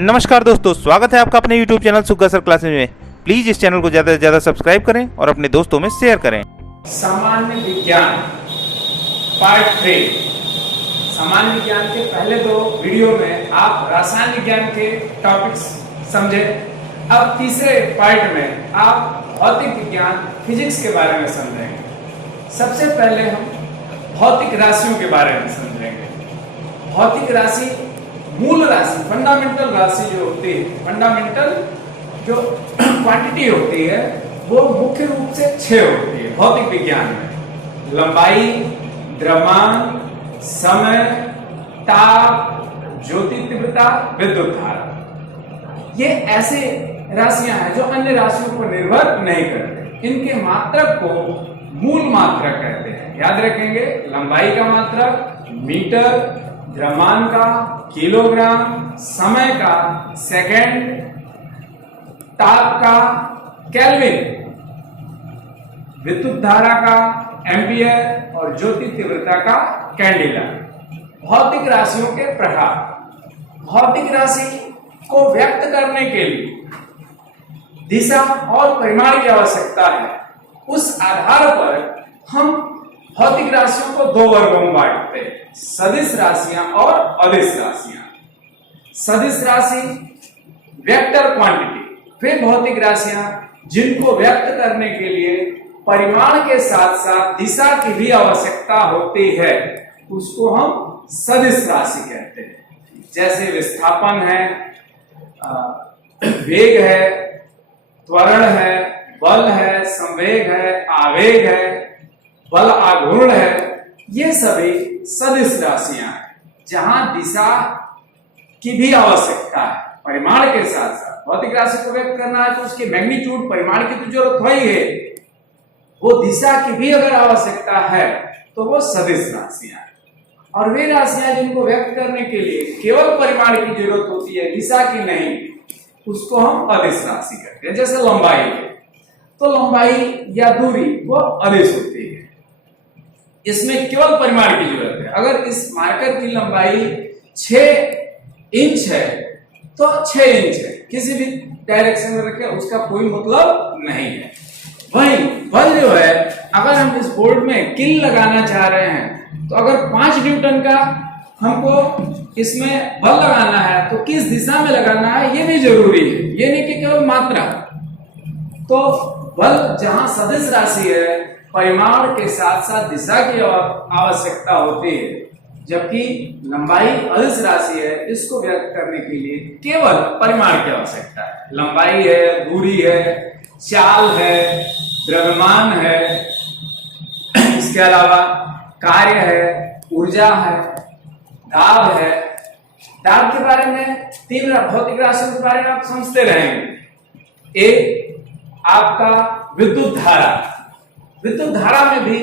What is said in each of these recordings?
नमस्कार दोस्तों, स्वागत है आपका अपने YouTube चैनल सुग्गा सर क्लासेज में। प्लीज इस चैनल को ज़्यादा से ज़्यादा सब्सक्राइब करें और अपने दोस्तों में शेयर करें। सामान्य विज्ञान पार्ट 3। सामान्य विज्ञान के पहले दो वीडियो में आप रसायन विज्ञान के टॉपिक्स समझे। अब तीसरे पार्ट में आप भौतिक विज्ञान फिजिक्स के बारे में समझेंगे। सबसे पहले हम भौतिक राशियों के बारे में समझेंगे। भौतिक राशि मूल राशि, फंडामेंटल राशि जो होती है, फंडामेंटल जो क्वांटिटी होती है वो मुख्य रूप से 6 होती है भौतिक विज्ञान में। लंबाई, द्रव्यमान, समय, ताप, ज्योति तीव्रता, विद्युत धारा। ये ऐसे राशियां हैं जो अन्य राशियों पर निर्भर नहीं करते। इनके मात्रक को मूल मात्रक कहते हैं। याद रखेंगे, लंबाई का मात्रक मीटर, द्रव्यमान का किलोग्राम, समय का सेकंड, ताप का केल्विन, विद्युत धारा का एम्पियर और ज्योति तीव्रता का कैंडेला। भौतिक राशियों के प्रकार। भौतिक राशि को व्यक्त करने के लिए दिशा और परिमाण की आवश्यकता है। उस आधार पर हम भौतिक राशियों को 2 वर्गों में बांटते हैं, सदिश राशियां और अदिश राशियां। सदिश राशि वेक्टर क्वांटिटी, वे भौतिक राशियां जिनको व्यक्त करने के लिए परिमाण के साथ साथ दिशा की भी आवश्यकता होती है, उसको हम सदिश राशि कहते हैं। जैसे विस्थापन है, वेग है, त्वरण है, बल है, संवेग है, आवेग है, बल आघूर्ण है। ये सभी सदिश राशियां हैं जहां दिशा की भी आवश्यकता है परिमाण के साथ साथ। भौतिक राशि को व्यक्त करना है तो उसके मैग्नीट्यूड, परिमाण की तो जरूरत हो ही है, वो दिशा की भी अगर आवश्यकता है तो वो सदिश राशियां हैं। और वे राशियां जिनको व्यक्त करने के लिए केवल परिमाण की जरूरत होती है, दिशा की नहीं, उसको हम अदिश राशि कहते हैं। जैसे लंबाई है तो लंबाई या दूरी वो अदिश होती है, इसमें केवल परिमाण की जरूरत है। अगर इस मार्कर की लंबाई 6 इंच है तो 6 इंच है, किसी भी डायरेक्शन में रखे उसका कोई मतलब नहीं है। वहीं बल जो है, अगर हम इस बोर्ड में किल लगाना चाह रहे हैं तो अगर 5 न्यूटन का हमको इसमें बल लगाना है तो किस दिशा में लगाना है ये भी जरूरी है, ये नहीं कि केवल मात्रा। तो बल जहां सदिश राशि है, परिमाण के साथ साथ दिशा की आवश्यकता होती है, जबकि लंबाई अदिश राशि है, इसको व्यक्त करने के लिए केवल परिमाण की आवश्यकता है। लंबाई है, दूरी है, चाल है, द्रव्यमान है, इसके अलावा कार्य है, ऊर्जा है, दाब है। दाब के बारे में 3 भौतिक राशियों के बारे में आप समझते रहेंगे। एक आपका विद्युत धारा। विद्युत धारा में भी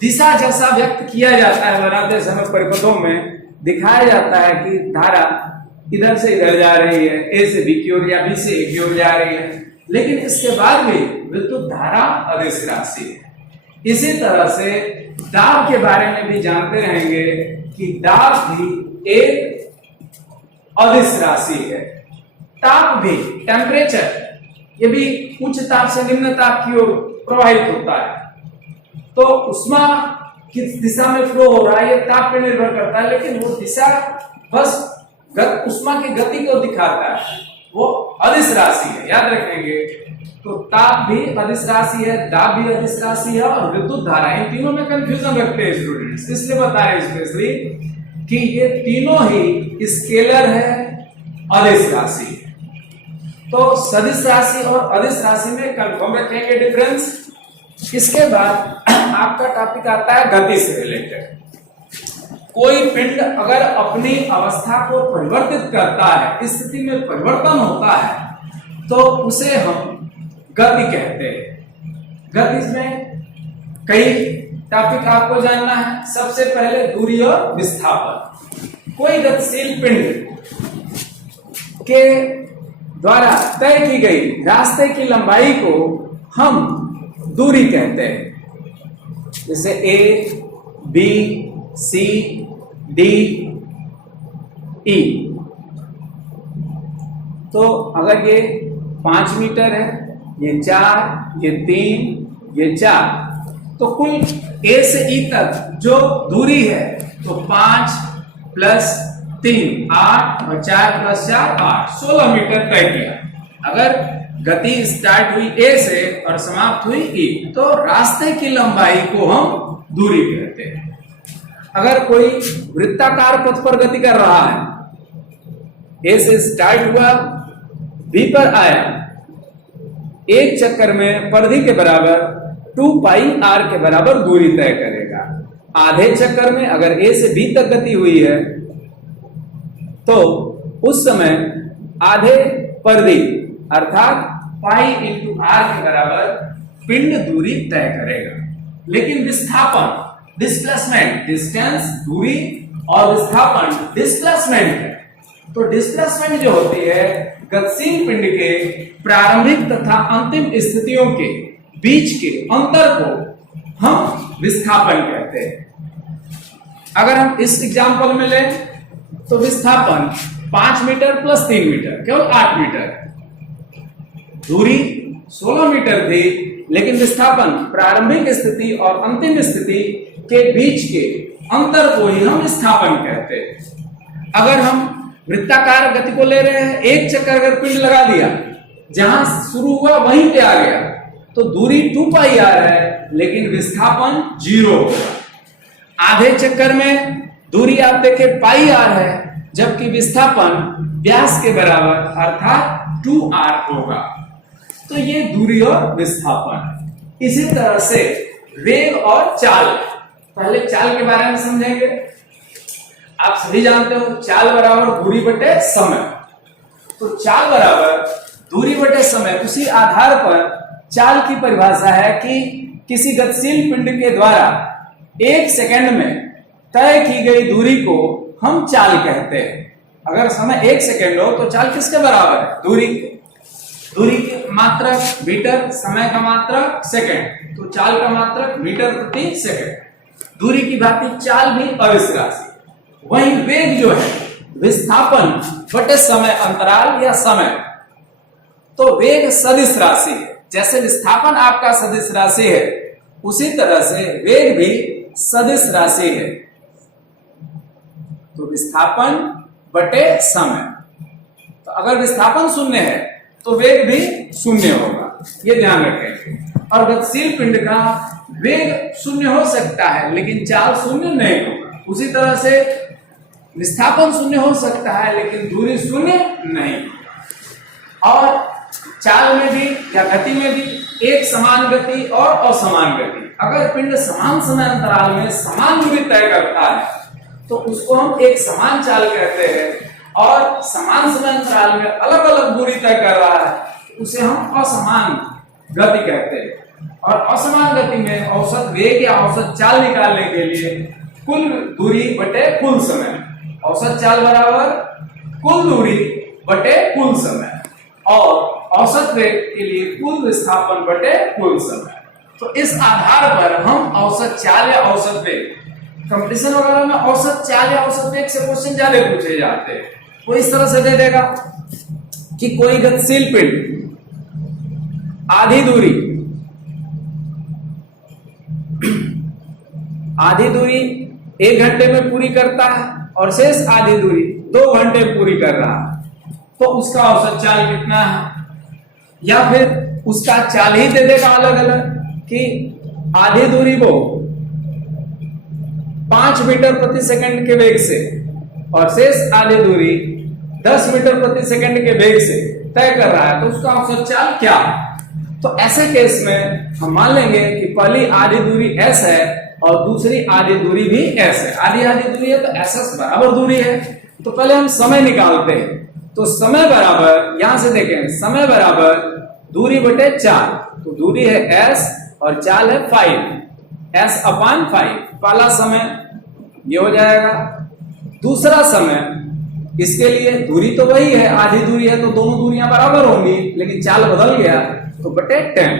दिशा जैसा व्यक्त किया जाता है, बनाते समय परिपथों में दिखाया जाता है कि धारा इधर से इधर जा रही है, ए से बी की ओर या बी से ए की ओर जा रही है, लेकिन इसके बाद भी विद्युत धारा अदिश राशि है। इसी तरह से दाब के बारे में भी जानते रहेंगे कि दाब भी एक अदिश राशि है। ताप भी, टेम्परेचर, ये भी उच्च ताप से निम्न ताप की ओर प्रवाहित होता है। तो उष्मा किस दिशा में फ्लो हो रहा है ये ताप पर निर्भर करता है, लेकिन वो दिशा बस उष्मा की गति को दिखाता है, वो अदिश राशि है। याद रखेंगे, तो ताप भी अदिश राशि है, दाब भी अदिश राशि है और विद्युत धारा, इन तीनों में कंफ्यूजन रखते हैं स्टूडेंट्स, इसलिए बता रहे हैं स्पेशली कि ये तीनों ही स्केलर है, अदिश राशि है। तो सदिश राशि और अदिश राशि में कंफर्म रखेंगे डिफरेंस। इसके बाद आपका टॉपिक आता है गति से रिलेटेड। कोई पिंड अगर अपनी अवस्था को परिवर्तित करता है, स्थिति में परिवर्तन होता है, तो उसे हम गति कहते हैं। गति में कई टॉपिक आपको जानना है। सबसे पहले दूरी और विस्थापन। कोई गतिशील पिंड के द्वारा तय की गई रास्ते की लंबाई को हम दूरी कहते हैं। जैसे ए, बी, सी, डी, ई। तो अगर ये 5 मीटर है, ये 4, ये 3, ये 4, तो कुल ए से ई तक जो दूरी है तो 5 प्लस 3 8 और 4 प्लस 4 8 16 मीटर तय किया। अगर गति स्टार्ट हुई ए से और समाप्त हुई ई, तो रास्ते की लंबाई को हम दूरी कहते हैं। अगर कोई वृत्ताकार पथ पर गति कर रहा है, ए से स्टार्ट हुआ, बी पर आया, एक चक्कर में परिधि के बराबर 2 पाई आर के बराबर दूरी तय करेगा। आधे चक्कर में अगर ए से बी तक गति हुई है तो उस समय आधे परिधि अर्थात पाई इंटू आर के बराबर पिंड दूरी तय करेगा। लेकिन विस्थापन डिस्प्लेसमेंट, डिस्टेंस दूरी और विस्थापन डिस्प्लेसमेंट है। तो डिस्प्लेसमेंट जो होती है गतिशील पिंड के प्रारंभिक तथा अंतिम स्थितियों के बीच के अंतर को हम विस्थापन कहते हैं। अगर हम इस एग्जांपल में लें तो विस्थापन 5 मीटर प्लस 3 मीटर केवल 8 मीटर, दूरी 16 मीटर थी, लेकिन विस्थापन प्रारंभिक स्थिति और अंतिम स्थिति के बीच के अंतर को ही हम विस्थापन कहते हैं। अगर हम वृत्ताकार गति को ले रहे हैं, एक चक्कर अगर पिंड लगा दिया, जहां शुरू हुआ वहीं पे आ गया, तो दूरी 2 पाई आर है, लेकिन विस्थापन 0 होगा। आधे चक्कर में दूरी आप देखें पाई आर है, जबकि विस्थापन व्यास के बराबर अर्थात 2r होगा। तो ये दूरी और विस्थापन। इसी तरह से वेग और चाल, पहले चाल के बारे में समझेंगे। आप सभी जानते हो चाल बराबर दूरी बटे समय। तो चाल बराबर दूरी बटे समय, उसी आधार पर चाल की परिभाषा है कि किसी गतिशील पिंड के द्वारा 1 सेकंड में तय की गई दूरी को हम चाल कहते हैं। अगर समय 1 सेकंड हो तो चाल किसके बराबर है? दूरी की मात्रक मीटर, समय का मात्रक सेकंड, तो चाल का मात्रक मीटर प्रति सेकंड। दूरी की भांति चाल भी अविश्र राशि। वहीं वेग जो है विस्थापन बटे समय अंतराल या समय, तो वेग सदिश राशि है। जैसे विस्थापन आपका सदिश राशि है, उसी तरह से वेग भी सदिश राशि है। तो विस्थापन बटे समय, तो अगर विस्थापन 0 है तो वेग भी 0 होगा, ये ध्यान रखें। और गतिशील पिंड का वेग 0 हो सकता है, लेकिन चाल 0 नहीं होगा। उसी तरह से विस्थापन 0 हो सकता है, लेकिन दूरी 0 नहीं होगा। और चाल में भी या गति में भी एक समान गति और असमान गति। अगर पिंड समान समय अंतराल में समान दूरी तय करता है तो उसको हम एक समान चाल कहते हैं, और समान समय अंतराल में अलग अलग दूरी तय कर रहा है उसे हम असमान गति कहते हैं। और असमान गति में औसत वेग या औसत चाल निकालने के लिए कुल दूरी बटे कुल समय, औसत चाल बराबर कुल दूरी बटे कुल समय, और औसत वेग के लिए कुल विस्थापन बटे कुल समय। तो इस आधार पर हम औसत चाल या औसत वेग, कंपटीशन वगैरह में औसत चाल या औसत वेग से क्वेश्चन ज्यादा पूछे जाते हैं। वो इस तरह से दे देगा कि कोई गतिशील पिंड आधी दूरी 1 घंटे में पूरी करता है और शेष आधी दूरी 2 घंटे पूरी कर रहा है, तो उसका औसत चाल कितना है? या फिर उसका चाल ही दे देगा अलग अलग कि आधी दूरी वो 5 मीटर प्रति सेकंड के वेग से और शेष आधी दूरी 10 मीटर प्रति सेकंड के वेग से तय कर रहा है, तो उसका औसत चाल क्या है? तो ऐसे केस में हम मान लेंगे कि पहली आधी दूरी s है और दूसरी आधी दूरी भी s है। आधी दूरी है तो s बराबर दूरी है। तो पहले हम समय निकालते हैं। तो समय बराबर, यहां से देखें, समय बराबर दूरी बटे 4, तो दूरी है s और चाल है 5, s अपान 5। पहला समय ये हो जाएगा। दूसरा समय, इसके लिए दूरी तो वही है, आधी दूरी है तो दोनों दूरियां बराबर होंगी, लेकिन चाल बदल गया तो बटे 10।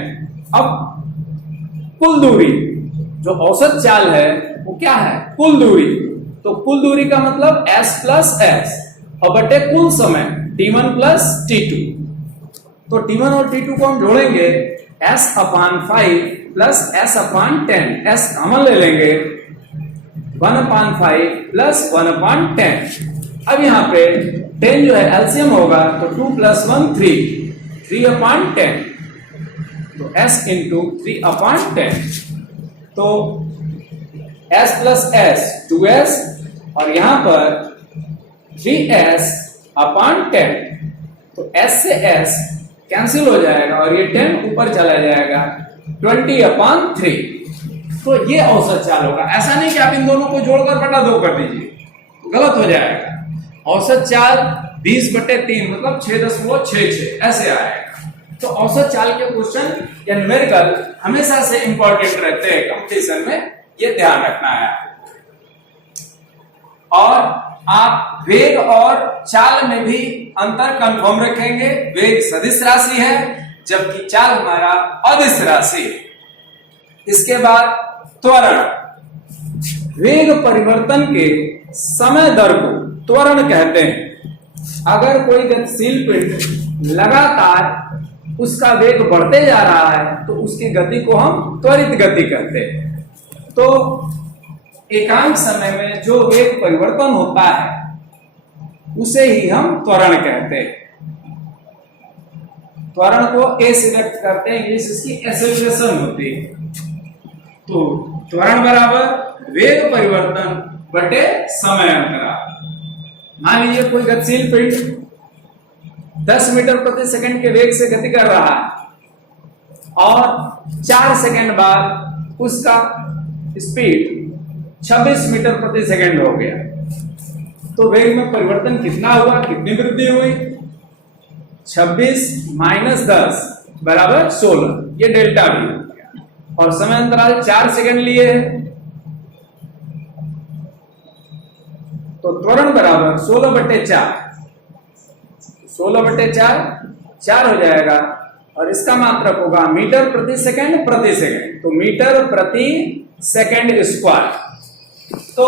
अब कुल दूरी, जो औसत चाल है वो क्या है? कुल दूरी। तो कुल दूरी का मतलब s प्लस s और बटे कुल समय T1 प्लस T2। तो T1 और T2 को हम जोड़ेंगे S/5 plus S/10, S common ले लेंगे 1/5 प्लस 1/10। अब यहाँ पे 10 जो है एलसीएम होगा तो 2 प्लस 1 3, 3/10, तो S इंटू 3/10। तो S प्लस S 2S और यहां पर 3S/10, तो S से S कैंसिल हो जाएगा और ये 10 ऊपर चला जाएगा 20/3। तो ये औसत चाल होगा। ऐसा नहीं कि आप इन दोनों को जोड़कर बटा 2 कर दीजिए, गलत हो जाएगा। औसत चाल 20/3 मतलब 6.66 ऐसे आएगा। तो औसत चाल के क्वेश्चन या न्यूमेरिकल हमेशा से इंपॉर्टेंट रहते हैं कंपटीशन में, ये ध्यान रखना है। और आप वेग और चाल में भी अंतर कंफर्म रखेंगे। वेग सदिश राशि है जबकि चाल हमारा अदिश राशि है। इसके बाद त्वरण, वेग परिवर्तन के समय दर को त्वरण कहते हैं। अगर कोई गतिशील पिंड लगातार उसका वेग बढ़ते जा रहा है तो उसकी गति को हम त्वरित गति कहते हैं। तो एकांक समय में जो वेग परिवर्तन होता है उसे ही हम त्वरण कहते हैं। त्वरण को ए सिलेक्ट करते हैं, इंग्लिश इसकी एक्सेलरेशन होती है। तो त्वरण बराबर वेग परिवर्तन बटे समय अंतराल। मान लीजिए कोई गतिशील पिंड 10 मीटर प्रति सेकंड के वेग से गति कर रहा है और 4 सेकंड बाद उसका स्पीड 26 मीटर प्रति सेकंड हो गया, तो वेग में परिवर्तन कितना हुआ, कितनी वृद्धि हुई? 26 माइनस 10 बराबर 16, ये डेल्टा भी हो गया। और समय अंतराल 4 सेकंड लिए है, तो त्वरण बराबर 16/4, 16/4 4 हो जाएगा और इसका मात्रक होगा मीटर प्रति सेकंड प्रति सेकंड, तो मीटर प्रति सेकंड स्क्वायर। तो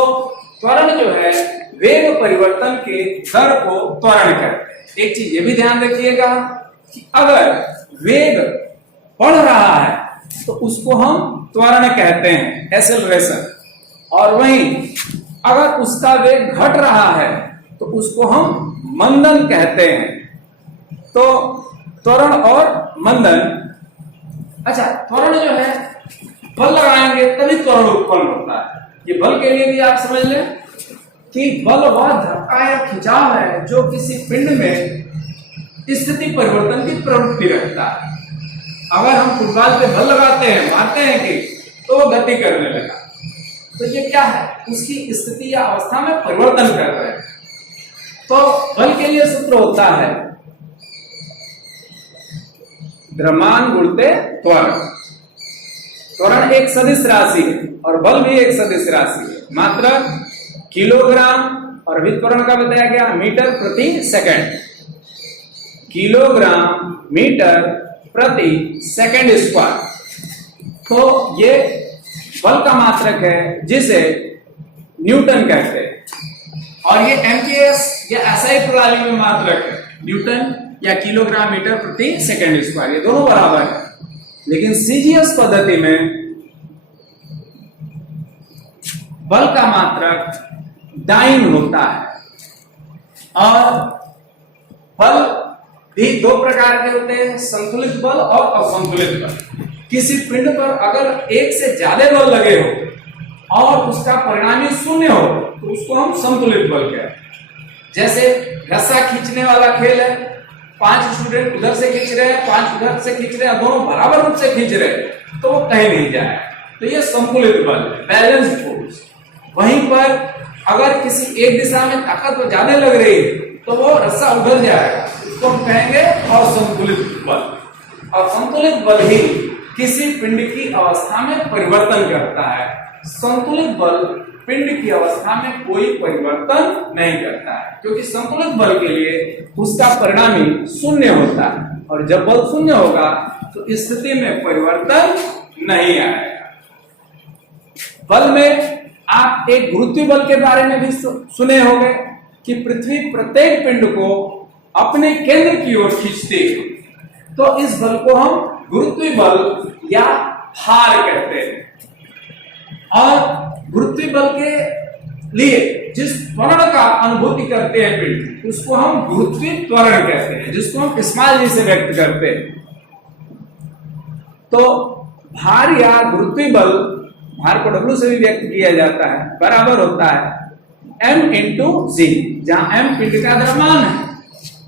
त्वरण जो है वेग परिवर्तन के दर को त्वरण कहते हैं। एक चीज ये भी ध्यान रखिएगा कि अगर वेग बढ़ रहा है तो उसको हम त्वरण कहते हैं, एक्सेलरेशन, और वहीं अगर उसका वेग घट रहा है तो उसको हम मंदन कहते हैं। तो त्वरण और मंदन, अच्छा त्वरण जो है बल लगाएंगे तभी त्वरण उत्पन्न होता है। ये बल के लिए भी आप समझ लें कि बल वह धक्का या खिंचाव है जो किसी पिंड में स्थिति परिवर्तन की प्रवृत्ति रखता है। अगर हम फुटबॉल पे बल लगाते हैं, मारते हैं कि तो वो गति करने लगा, तो ये क्या है, उसकी स्थिति या अवस्था में परिवर्तन कर रहे हैं। तो बल के लिए सूत्र होता है द्रव्यमान गुणित त्वरण। त्वरण एक सदिश राशि है और बल भी एक सदिश राशि है। मात्रक किलोग्राम और अभी त्वरण का बताया गया मीटर प्रति सेकंड, किलोग्राम मीटर प्रति सेकंड स्क्वायर। तो ये बल का मात्रक है जिसे न्यूटन कहते हैं और ये एमकेएस या एसआई प्रणाली में मात्रक है, न्यूटन या किलोग्राम मीटर प्रति सेकंड स्क्वायर, ये दोनों बराबर है। लेकिन सीजीएस पद्धति में बल का मात्रक डाइन होता है और बल भी 2 प्रकार के होते हैं, संतुलित बल और असंतुलित बल। किसी पिंड पर अगर एक से ज्यादा बल लगे हो और उसका परिणामी शून्य हो तो उसको हम संतुलित बल कहते हैं। जैसे रस्सा खींचने वाला खेल है, 5 स्टूडेंट उधर से खींच रहे हैं, 5 उधर से खींच रहे हैं, दोनों बराबर रूप से खींच रहे हैं तो वो कहीं नहीं जाए, तो ये संतुलित बल है, बैलेंस फोर्स। वहीं पर अगर किसी एक दिशा में ताकत तो ज्यादा लग रही है तो वो रस्सा उधर जाएगा, इसको हम कहेंगे असंतुलित बल। और संतुलित बल ही किसी पिंड की अवस्था में परिवर्तन करता है। संतुलित बल पिंड की अवस्था में कोई परिवर्तन नहीं करता है, क्योंकि संतुलित बल के लिए उसका परिणामी शून्य होता है और जब बल शून्य होगा तो स्थिति में परिवर्तन नहीं आएगा। बल में आप एक गुरुत्वीय बल के बारे में भी सुने होंगे कि पृथ्वी प्रत्येक पिंड को अपने केंद्र की ओर खींचते हैं, तो इस बल को हम गुरुत्वीय बल या भार कहते हैं। और गुरुत्वीय बल के लिए जिस त्वरण का अनुभूति करते हैं पिंड, उसको हम गुरुत्वीय त्वरण कहते हैं, जिसको हम स्मॉल जी से व्यक्त करते हैं। तो भार या गुरुत्वीय बल, भार को W से भी व्यक्त किया जाता है, बराबर होता है M इंटू जी, जहां M पिंड का द्रव्यमान है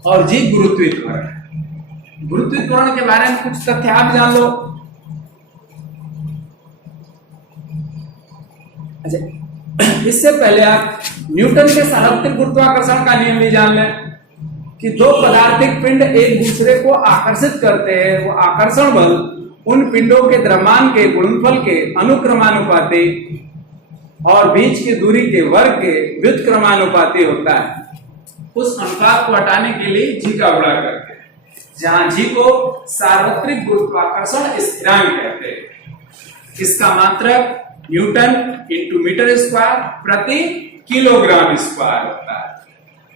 और G गुरुत्वीय त्वरण है। गुरुत्वीय त्वरण के बारे में कुछ तथ्य आप जान लो। अच्छा, इससे पहले आप न्यूटन के सार्वत्रिक गुरुत्वाकर्षण का नियम भी जान लें कि दो पदार्थिक पिंड एक दूसरे को आकर्षित करते हैं, वो आकर्षण बल उन पिंडों के द्रव्यमान के गुणनफल के अनुक्रमानुपाती और बीच की दूरी के वर्ग के व्युत्क्रमानुपाती होता है। उस अनुपात को हटाने के लिए जी का गुणा करते हैं, जहां जी को सार्वत्रिक गुरुत्वाकर्षण स्थिरांक कहते हैं। इसका मात्रक न्यूटन इंटू मीटर स्क्वायर प्रति किलोग्राम स्क्वायर होता है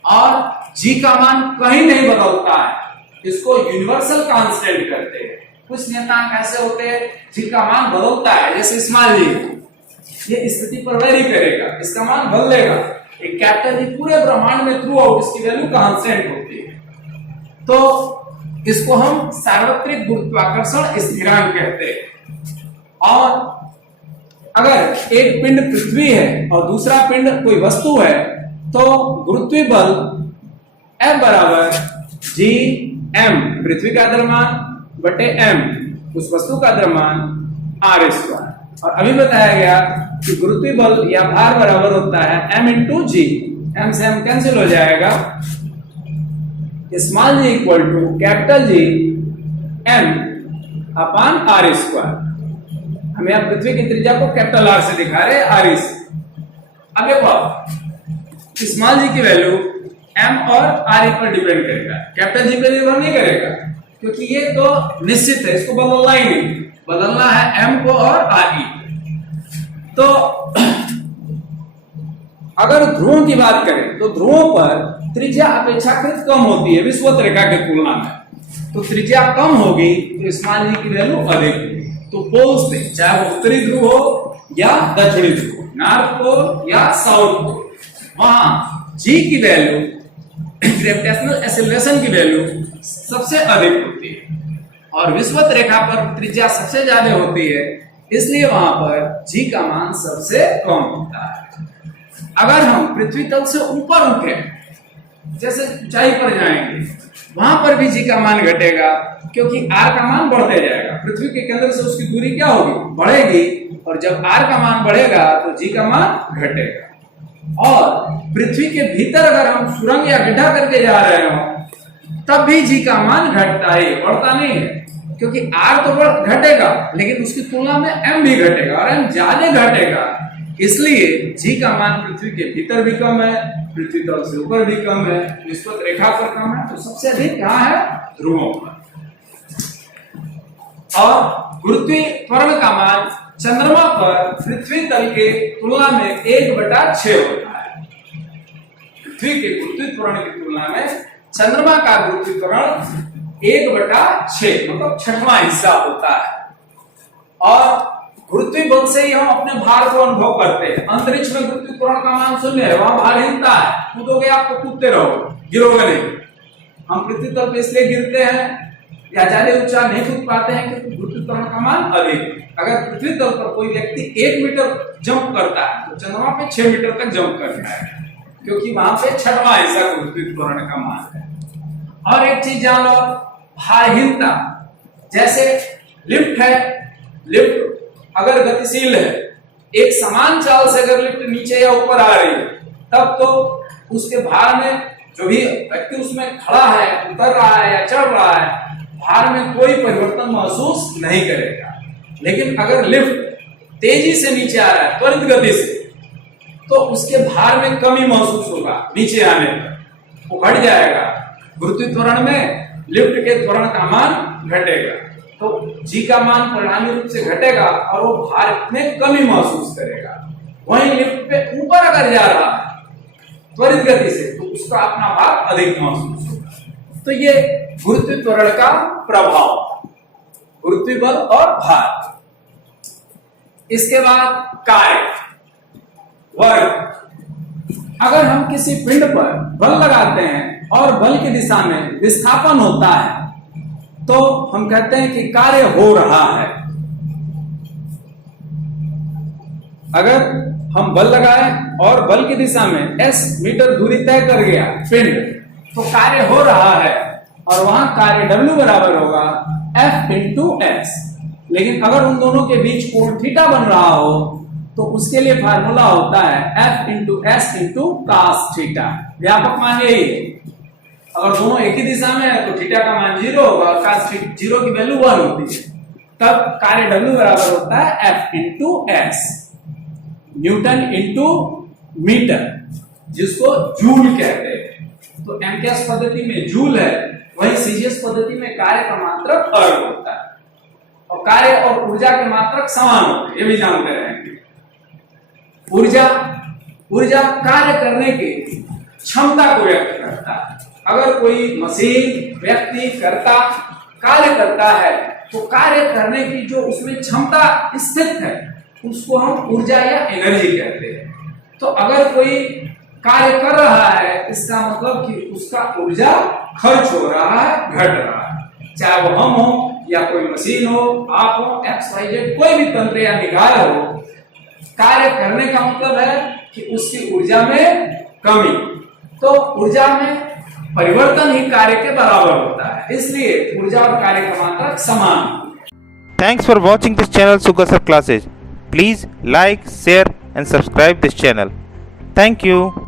और जी का मान कहीं नहीं बदलता है। इसको यूनिवर्सल कांस्टेंट कहते हैं। कुछ नियतांक ऐसे होते हैं जिनका मान बदलता है, जैसे स्मॉल जी, ये स्थिति पर वेरी करेगा, इसका मान बदलेगा। एक कैपिटल जी पूरे ब्रह्मांड में थ्रू आउट इसकी वैल्यू कांस्टेंट होती है, तो इसको हम सार्वत्रिक गुरुत्वाकर्षण स्थिरांक कहते हैं। और अगर एक पिंड पृथ्वी है और दूसरा पिंड कोई वस्तु है, तो गुरुत्वीय बल F बराबर जी एम पृथ्वी का द्रव्यमान बटे m उस वस्तु का द्रव्यमान r स्क्वायर। और अभी बताया गया कि गुरुत्वीय बल या भार बराबर होता है m इंटू जी। m से m कैंसिल हो जाएगा, small G equal to capital G m upon r square. हम यहाँ पृथ्वी की त्रिज्या को कैपिटल R से दिखा रहे हैं, r से। अब देखो स्मॉल जी की वैल्यू m और r पर डिपेंड करेगा, कैपिटल जी पे निर्भर नहीं करेगा, क्योंकि ये तो निश्चित है, इसको बदलना ही नहीं, बदलना है m को और r। तो अगर ध्रुवों की बात करें तो ध्रुवों पर त्रिज्या अपेक्षाकृत कम होती है विषुवत रेखा के तुलना में। तो त्रिज्या कम होगी तो स्मॉल जी की वैल्यू अधिक होगी। तो पोल्स पे, चाहे वो उत्तरी ध्रुव हो या दक्षिणी ध्रुव, नॉर्थ पोल या साउथ पोल, वहां जी की वैल्यू, ग्रेविटेशनल एक्सेलरेशन की वैल्यू सबसे अधिक होती है और विषुवत रेखा पर त्रिज्या सबसे ज्यादा होती है, इसलिए वहां पर जी का मान सबसे कम होता है। अगर हम पृथ्वी तल से ऊपर उठे, जैसे ऊंचाई पर जाएंगे, वहां पर भी जी का मान घटेगा, क्योंकि आर का मान बढ़ते जाएगा। पृथ्वी के केंद्र से उसकी दूरी क्या होगी, बढ़ेगी, और जब आर का मान बढ़ेगा तो जी का मान घटेगा। और पृथ्वी के भीतर अगर हम सुरंग या गड्ढा करके जा रहे हो, तब भी जी का मान घटता है, बढ़ता नहीं है, क्योंकि आर तो घटेगा लेकिन उसकी तुलना में एम भी घटेगा और एम ज्यादा घटेगा। इसलिए जी का मान पृथ्वी के भीतर भी कम है, पृथ्वी तल से ऊपर भी कम है, विषुवत रेखा पर कम है, तो सबसे अधिक कहां है, ध्रुवों पर। और गुरुत्वीय त्वरण का मान चंद्रमा पर पृथ्वी तल के तुलना में 1/6 होता है। पृथ्वी के गुरुत्वीय त्वरण की तुलना में चंद्रमा का गुरुत्वीय त्वरण 1/6 मतलब 6वां हिस्सा होता है। और गुरुत्वीय बल से ही हम अपने भार को अनुभव करते हैं। अंतरिक्ष में गुरुत्वीय त्वरण का मान 0 है, वहां भार हिलता है, कूदोगे आप तो कूदते रहोगे, गिरोगे नहीं। हम पृथ्वी तल पे इसलिए गिरते हैं या ज्यादा ऊंचा नहीं कूद पाते हैं क्योंकि गुरुत्वीय त्वरण का मान अधिक है। अगर पृथ्वी तल पर कोई व्यक्ति 1 मीटर जंप करता है तो चंद्रमा पे 6 मीटर तक जंप करता है, क्योंकि वहां पे 6वां हिस्सा गुरुत्वीय त्वरण का मान है। और एक चीज जान लो, भारहीनता, जैसे लिफ्ट है, लिफ्ट अगर गतिशील है, एक समान चाल से अगर लिफ्ट नीचे या ऊपर आ रही है, तब तो उसके भार में जो भी व्यक्ति उसमें खड़ा है, उतर रहा है या चढ़ रहा है, भार में कोई परिवर्तन महसूस नहीं करेगा। लेकिन अगर लिफ्ट तेजी से नीचे आ रहा है, त्वरित गति से, तो उसके भार में कमी महसूस होगा, नीचे आने पर वो घट जाएगा। गुरुत्वीय त्वरण में लिफ्ट के त्वरण का मान घटेगा, तो जी का मान परिणामी रूप से घटेगा और वो भार में कमी महसूस करेगा। वहीं लिफ्ट पे ऊपर अगर जा रहा है त्वरित गति से, तो उसका अपना भार अधिक महसूस होगा। तो ये गुरुत्व त्वरण का प्रभाव, गुरुत्व बल और भार। इसके बाद कार्य, वर्क। अगर हम किसी पिंड पर बल लगाते हैं और बल की दिशा में विस्थापन होता है तो हम कहते हैं कि कार्य हो रहा है। अगर हम बल लगाए और बल की दिशा में s मीटर दूरी तय कर गया पिंड, तो कार्य हो रहा है और वहां कार्य W बराबर होगा F इंटू S। लेकिन अगर उन दोनों के बीच कोण थीटा बन रहा हो तो उसके लिए फार्मूला होता है F into S into cos theta. व्यापक मान यही है, अगर दोनों एक ही दिशा में है तो थीटा का मान 0 होगा, कास 0 की वैल्यू 1 होती है, तब कार्य W बराबर होता है F into S, newton into metre, जिसको जूल कहते हैं। तो एमकेएस पद्धति में जूल है, वही सीजीएस पद्धति में कार्य का मात्रक अर्ग होता है और कार्य और ऊर्जा के मात्रक समान होते हैं, ये भी जानते रहेंगे। ऊर्जा कार्य करने की क्षमता को व्यक्त करता है। अगर कोई मशीन, व्यक्ति, कर्ता कार्य करता है तो कार्य करने की जो उसमें क्षमता स्थित है उसको हम ऊर्जा या एनर्जी कहते हैं। तो अगर कोई कार्य कर रहा है इसका मतलब कि उसका ऊर्जा खर्च हो रहा है, घट रहा है, चाहे वो हम हो या कोई मशीन हो, आप हो, XYZ कोई भी तंत्र या निकाय हो। कार्य करने का मतलब है कि उसकी ऊर्जा में कमी, तो ऊर्जा में परिवर्तन ही कार्य के बराबर होता है, इसलिए ऊर्जा और कार्य का मात्रक समान। Thanks for watching this channel Suga Sir Classes. Please like, share and subscribe this channel. Thank you.